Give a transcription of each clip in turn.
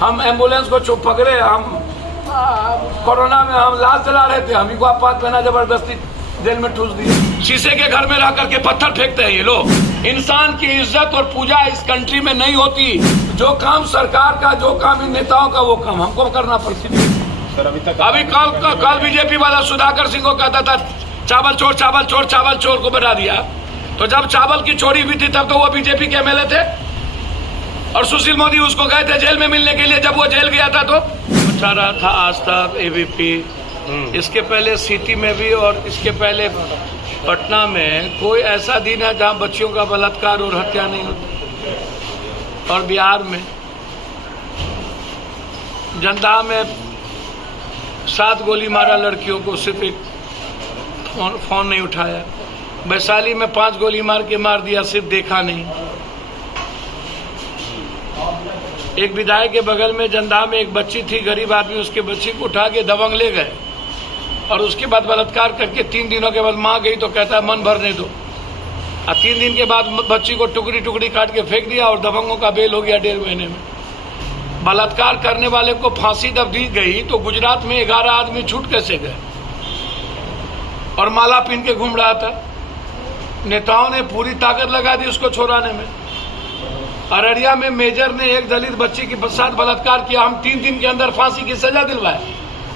हम एम्बुलेंस को चुप पकड़े, हम कोरोना में हम लाल चला रहे थे, हम ही को आपात पहना जबरदस्ती जेल में ठूस दिए। शीशे के घर में रह करके पत्थर फेंकते हैं ये लोग। इंसान की इज्जत और पूजा इस कंट्री में नहीं होती। जो काम सरकार का, जो काम इन नेताओं का, वो काम हमको करना पड़ती है। अभी कल बीजेपी वाला सुधाकर सिंह को कहता था चावल चोर, चावल चोर, चावल चोर को बना दिया। तो जब चावल की चोरी हुई थी तब तो वो बीजेपी के एमएलए थे, और सुशील मोदी उसको गए थे जेल में मिलने के लिए जब वो जेल गया था। तो बचा रहा था आज तक एबीपी, इसके पहले सिटी में भी और इसके पहले पटना में कोई ऐसा दिन है जहां बच्चियों का बलात्कार और हत्या नहीं होती। और बिहार में जनता में 7 गोली मारा लड़कियों को, सिर्फ एक फोन नहीं उठाया। वैशाली में 5 गोली मार के मार दिया, सिर्फ देखा नहीं। एक विधायक के बगल में जंदा में एक बच्ची थी, गरीब आदमी, उसके बच्ची को उठा के दबंग ले गए और उसके बाद बलात्कार करके 3 दिनों के बाद माँ गई तो कहता है मन भरने दो। और 3 दिन के बाद बच्ची को टुकड़ी टुकड़ी काट के फेंक दिया और दबंगों का बेल हो गया 1.5 महीने में। बलात्कार करने वाले को फांसी जब दी गई तो गुजरात में 11 आदमी छूट कैसे गए और माला पहन के घूम रहा था। नेताओं ने पूरी ताकत लगा दी उसको छोड़ाने में। अररिया में मेजर ने एक दलित बच्ची के साथ बलात्कार किया, हम 3 दिन के अंदर फांसी की सजा दिलवाए।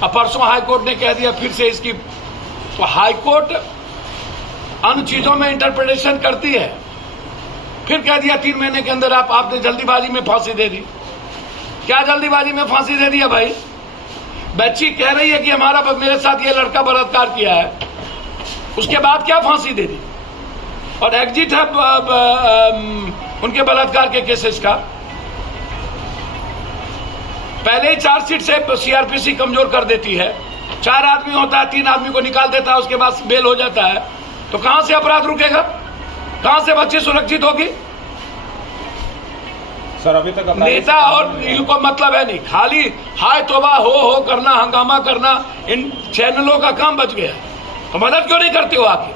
अब परसों हाईकोर्ट ने कह दिया फिर से इसकी, तो हाईकोर्ट अन्य चीजों में इंटरप्रिटेशन करती है। फिर कह दिया 3 महीने के अंदर आपने जल्दीबाजी में फांसी दे दी। क्या जल्दीबाजी में फांसी दे दिया भाई? बच्ची कह रही है कि हमारा मेरे साथ ये लड़का बलात्कार किया है, उसके बाद क्या फांसी दे दी? और एग्जिट है उनके बलात्कार के केसेस का। पहले ही चार्जशीट से सीआरपीसी कमजोर कर देती है। 4 आदमी होता है, 3 आदमी को निकाल देता है, उसके बाद बेल हो जाता है। तो कहां से अपराध रुकेगा? कहां से बच्ची सुरक्षित होगी? सर अभी तक नेता और इनको मतलब है नहीं, खाली हाय तोबा हो करना, हंगामा करना। इन चैनलों का काम बच गया। तो मदद क्यों नहीं करते हो आके?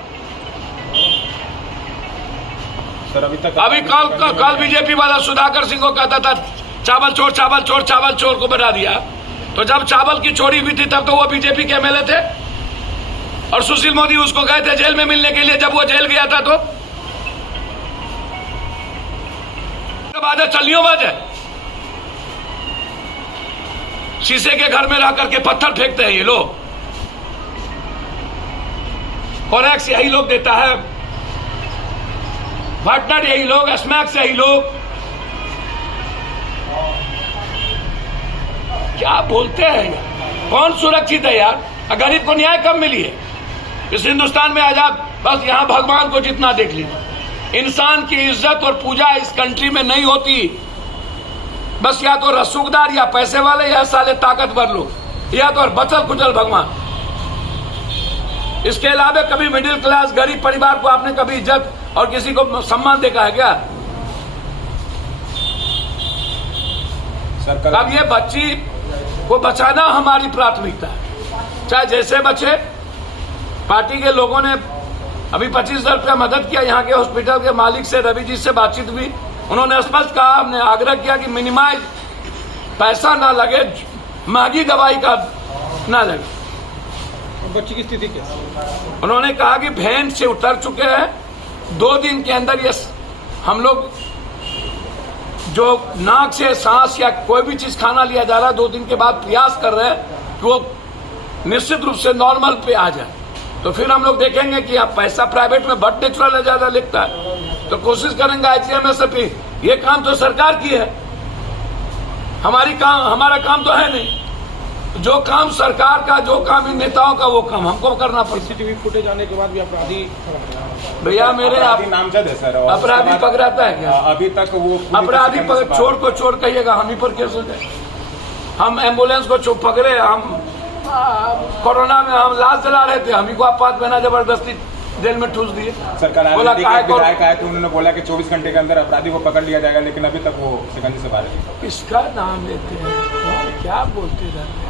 सर अभी कल बीजेपी वाला सुधाकर सिंह को कहता था चावल चोर, चावल चोर, चावल चोर को बना दिया। तो जब चावल की चोरी हुई थी तब तो वो बीजेपी के एमएलए थे, और सुशील मोदी उसको गए थे जेल में मिलने के लिए जब वो जेल गया था। तो बात है, चलियो बात है। शीशे के घर में रह करके पत्थर फेंकते हैं ये लोग। कोरेक्स यही लोग देता है, पार्टनर यही लोग, स्मैक्स यही लोग। क्या बोलते हैं? कौन सुरक्षित है यार? गरीब को न्याय कब मिली है इस हिंदुस्तान में? आजाद बस यहां भगवान को जितना देख लीजिए। इंसान की इज्जत और पूजा इस कंट्री में नहीं होती। बस या तो रसूखदार या पैसे वाले या साले ताकतवर लोग, या तो बचल कुचल भगवान। इसके अलावा कभी मिडिल क्लास गरीब परिवार को आपने कभी इज्जत और किसी को सम्मान देखा है क्या? अब ये बच्ची को बचाना हमारी प्राथमिकता है, चाहे जैसे बचे। पार्टी के लोगों ने अभी 25,000 रुपया मदद किया। यहाँ के हॉस्पिटल के मालिक से, रवि जी से बातचीत हुई, उन्होंने स्पष्ट कहा, हमने आग्रह किया कि मिनिमाइज पैसा ना लगे, महंगी दवाई का ना लगे। बच्ची की स्थिति क्या? उन्होंने कहा कि वैन से उतर चुके हैं, 2 दिन के अंदर ये हम लोग जो नाक से सांस या कोई भी चीज खाना लिया जा रहा है, 2 दिन के बाद प्रयास कर रहे हैं कि वो निश्चित रूप से नॉर्मल पे आ जाए। तो फिर हम लोग देखेंगे कि आप पैसा प्राइवेट में बट नेचुरल है, ज्यादा लिखता है, तो कोशिश करेंगे ICMSP। ये काम तो सरकार की है, हमारा काम तो है नहीं। जो काम सरकार का, जो काम इन नेताओं का, वो काम हमको करना पड़ता। CCTV फुटेज आने के बाद भी अपराधी भैया मेरे नामजद है सर। अपराधी पकड़ाता है क्या? अभी तक वो अपराधी चोर को चोर कहिएगा, हम ही पर केस हो जाए। हम एम्बुलेंस को चुप पकड़े, हम कोरोना में हम लाल चला रहे थे, हम ही को आपात पहना जबरदस्ती जेल में ठूस दिए। सरकार विधायक आए थे, उन्होंने बोला कि 24 घंटे के अंदर अपराधी को पकड़ लिया जाएगा, लेकिन अभी तक वो शिकंजे से बाहर है। इसका नाम लेते हैं, क्या बोलते रहते हैं?